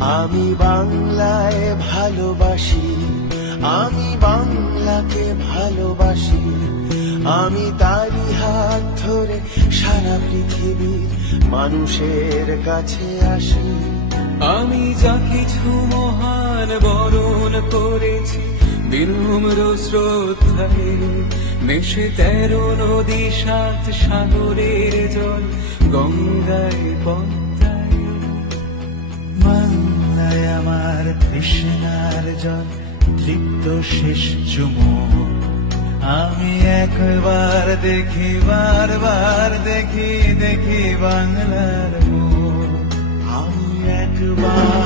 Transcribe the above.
আমি বাংলায় ভালোবাসি, আমি বাংলাকে ভালোবাসি, আমি তারই হাত ধরে সারা পৃথিবীর মানুষের কাছে আসি। আমি যা কিছু মহান বরণ করেছি বিনম্র শ্রদ্ধায়, মেশে 13 নদী 7 সাগরের জল গঙ্গায় পদ্মায়। বাংলায় আমার তৃষ্ণার জল তৃপ্ত শেষ চুমুক, আমি একবার দেখি বারবার দেখি দেখি বাংলার মুখ। আমি একবার